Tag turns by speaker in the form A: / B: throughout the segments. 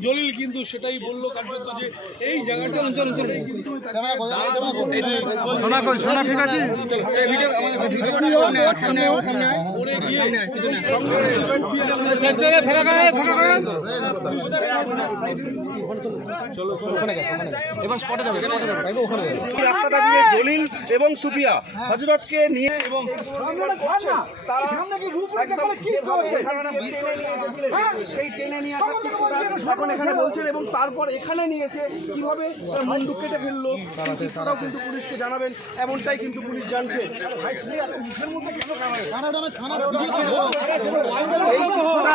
A: জলিল কিন্তু সেটাই বলল কার্যত যে এই জায়গাটা অঞ্চল অঞ্চল
B: আয়, সামনে আয়।
A: পড়ে গিয়ে
C: এই রাস্তাটা দিয়ে এবং সুফিয়া হজরতকে নিয়ে এবং তারা একদম যেভাবে সেই টেনে নিয়ে এখন এখানে বলছেন এবং তারপর এখানে নিয়ে এসে কীভাবে মুন্ডু কেটে ফেলল চিত্রটাও কিন্তু পুলিশকে জানাবেন এমনটাই কিন্তু পুলিশ জানছে। এই চিত্রটা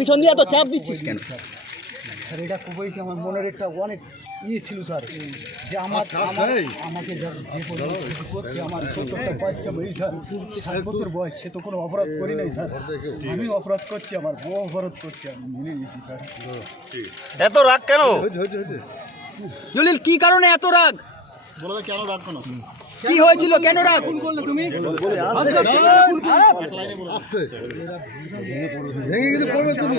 B: পিছন দিয়ে এত চাপ দিচ্ছিস কেন
D: এটা খুবই আমার মনের একটা অনেক ইয়ে ছিল স্যার যে আমার আমাকে যে করছে আমার সত্তরটা বাচ্চা মেয়ে স্যার সাত বছর বয়স সে তো কোনো অপরাধ করি নাই স্যার। আমি অপরাধ করছি আমার বউ অপরাধ করছে আমি মেনে নিয়েছি স্যার।
C: এত রাগ কেন?
B: জলিল কি কারণে এত রাগ?
D: বলো কেন রাগ না
B: কি হয়েছিল? কেন রাগ কোন করলে তুমি?
D: ভেঙে গেলে পড়বে তুমি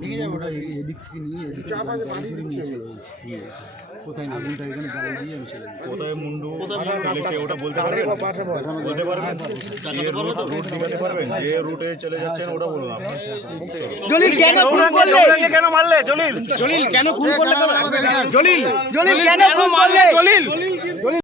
D: ভেঙে যাবে ওটা এদিক থেকে নিয়ে এদিক থেকে গাড়ি করে নিয়ে চলে গেছি কোথায় আগুনটা এখানে গাড়ি দিয়ে আমি চলে
E: কোথায় মুন্ডু ফেলেছে ওটা বলতে পারবেন বলতে পারবেন রুট রুট পারবেন যে রুটে চলে যাচ্ছেন ওটা বলুন
B: জলিল কেন খুন করলে?
C: কেন মারলে জলিল
A: জলিল কেন খুন করলে? জলিল
B: জলিল কেন খুন করলে?
A: জলিল